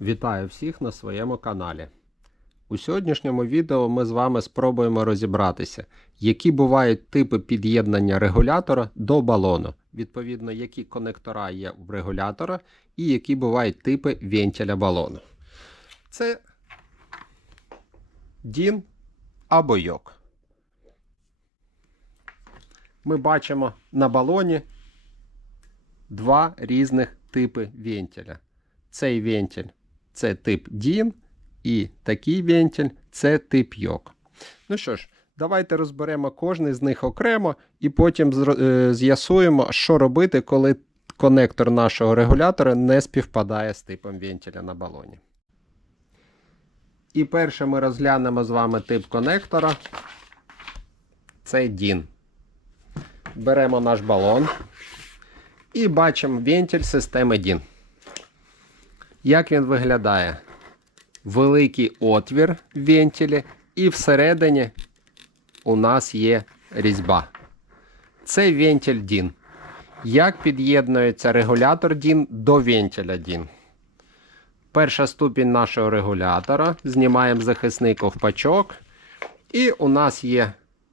Вітаю всіх на своєму каналі. У сьогоднішньому відео ми з вами спробуємо розібратися, які бувають типи під'єднання регулятора до балону, відповідно, які конектора є в регулятора і які бувають типи вентиля балону. Це DIN або йок. Ми бачимо на балоні два різних типи вентиля. Цей вентиль це тип DIN, і такий вентиль це тип йок. Ну що ж, давайте розберемо кожний з них окремо і потім е, з'ясуємо, що робити, коли конектор нашого регулятора не співпадає з типом вентиля на балоні. І перше ми розглянемо з вами тип конектора. Це DIN. Беремо наш балон і бачимо вентиль системи DIN. Як він виглядає? Великий отвір в вентилі, і всередині у нас є різьба. Це вентиль DIN. Як під'єднується регулятор DIN до вентиля DIN? Перша ступінь нашого регулятора. Знімаємо захисний ковпачок. І у нас є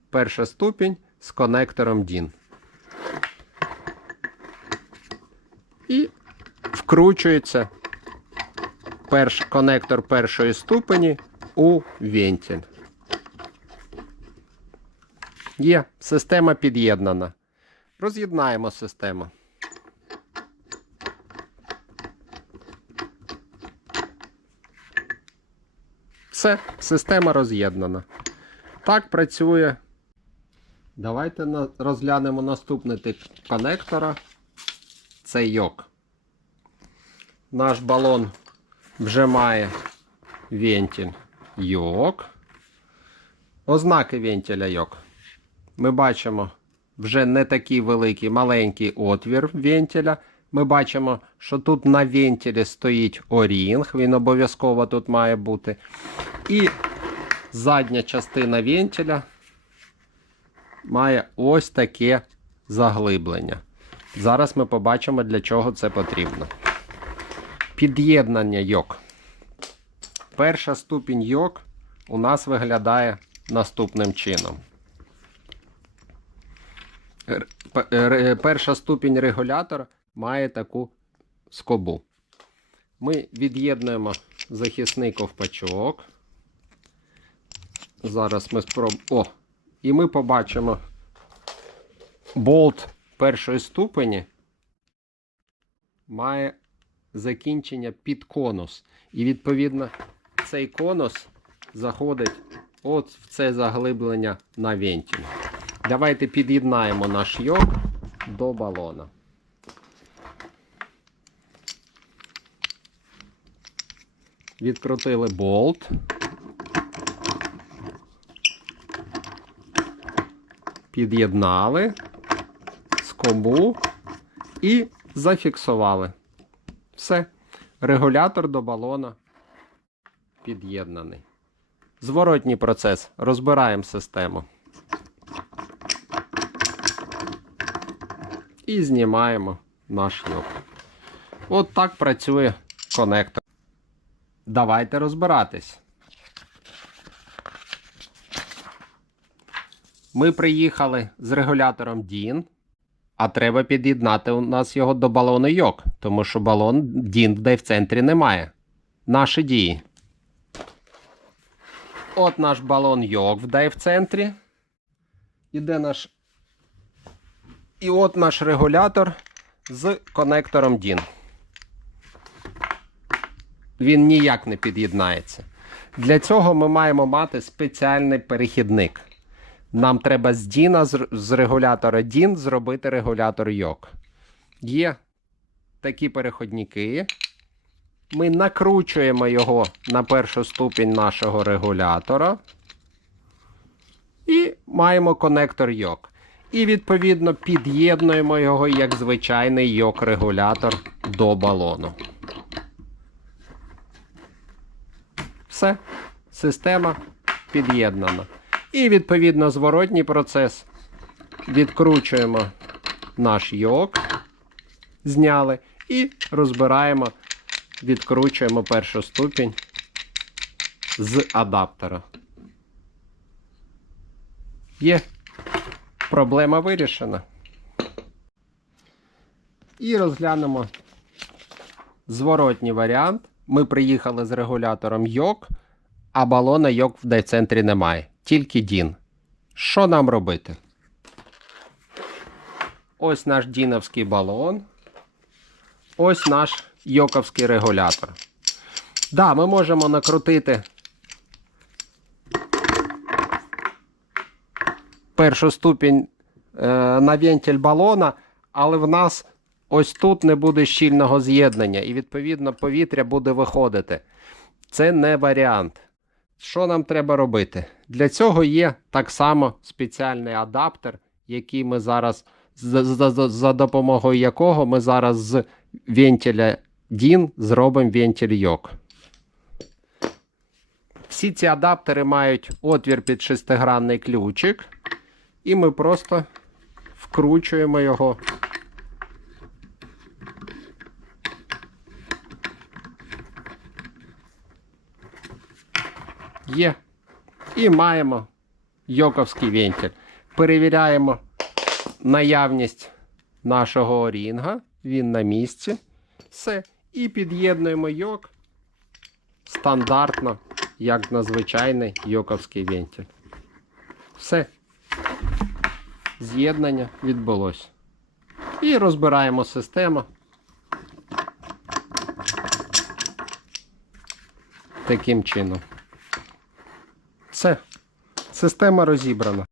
перша ступінь з конектором DIN. І вкручується перш, конектор першої ступені у вентиль. Є, система під'єднана. Роз'єднаємо систему. Все, система роз'єднана. Так працює. Давайте розглянемо наступний тип конектора. Це йок. Наш балон вже має вентиль йок. Ознаки вентиля йок. Ми бачимо вже не такий великий маленький отвір вентиля. Ми бачимо, що тут на вентилі стоїть орінг, він обов'язково тут має бути. І задня частина вентиля має ось таке заглиблення. Зараз ми побачимо, для чого це потрібно. Під'єднання йок. Перша ступінь йок у нас виглядає наступним чином. Перша ступінь регулятора має таку скобу. Ми від'єднуємо захисний ковпачок. Зараз ми спробуємо. О! І ми побачимо болт першої ступені має закінчення під конус. І відповідно цей конус заходить от в це заглиблення на вентиль. Давайте під'єднаємо наш йок до балона. Відкрутили болт. Під'єднали скобу і зафіксували. Все. Регулятор до балона під'єднаний. Зворотній процес. Розбираємо систему. І знімаємо наш йок. От так працює конектор. Давайте розбиратись. Ми приїхали з регулятором DIN, а треба під'єднати у нас його до балону йок, тому що балон DIN де в центрі немає. Наші дії. От наш балон йок в центрі. Іде наш. І от наш регулятор з конектором DIN. Він ніяк не під'єднається. Для цього ми маємо мати спеціальний перехідник. Нам треба з DIN, з- регулятора DIN зробити регулятор йок. Є такі переходники. Ми накручуємо його на першу ступінь нашого регулятора. І маємо конектор йок. І відповідно під'єднуємо його як звичайний йок-регулятор до балону. Все. Система під'єднана. І відповідно зворотній процес. Відкручуємо наш йок, зняли і розбираємо відкручуємо першу ступінь з адаптера. Є. Проблема вирішена. І розглянемо зворотній варіант. Ми приїхали з регулятором йок, а балона йок в дайцентрі немає. Тільки DIN. Що нам робити? Ось наш діновський балон. Ось наш йоковський регулятор. Да, ми можемо накрутити першу ступінь е, на вентиль балона, але в нас ось тут не буде щільного з'єднання, і відповідно повітря буде виходити. Це не варіант. Що нам треба робити? Для цього є так само спеціальний адаптер, який ми зараз за, за, за- допомогою якого ми зараз з вентиля DIN зробимо вентиль йок. Всі ці адаптери мають отвір під шестигранний ключик, і ми просто вкручуємо його. Є. І маємо йоковський вентиль. Перевіряємо наявність нашого орінга. Він на місці. Все. І під'єднуємо йок стандартно, як на звичайний йоковський вентиль. Все. З'єднання відбулось. І розбираємо систему. Таким чином. Все. Система розібрана.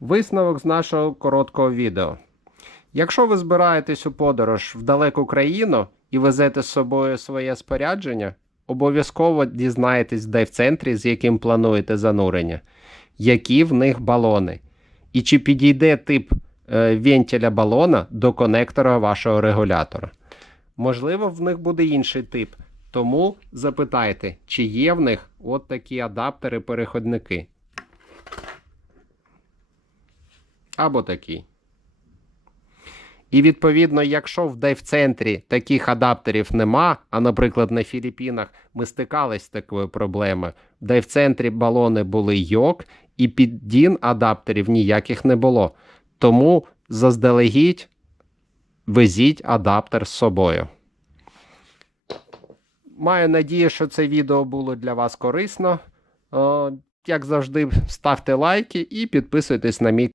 Висновок з нашого короткого відео. Якщо ви збираєтесь у подорож в далеку країну і везете з собою своє спорядження, обов'язково дізнаєтесь, де в центрі, з яким плануєте занурення, які в них балони, і чи підійде тип е, вентиля балона до конектора вашого регулятора. Можливо, в них буде інший тип, тому запитайте, чи є в них от такі адаптери-переходники. Або такі. І відповідно, якщо в дайв-центрі таких адаптерів нема, а, наприклад, на Філіппінах ми стикались з такою проблемою, в дайв-центрі балони були йок, і під DIN адаптерів ніяких не було. Тому заздалегідь везіть адаптер з собою. Маю надію, що це відео було для вас корисно. Як завжди, ставте лайки і підписуйтесь на мій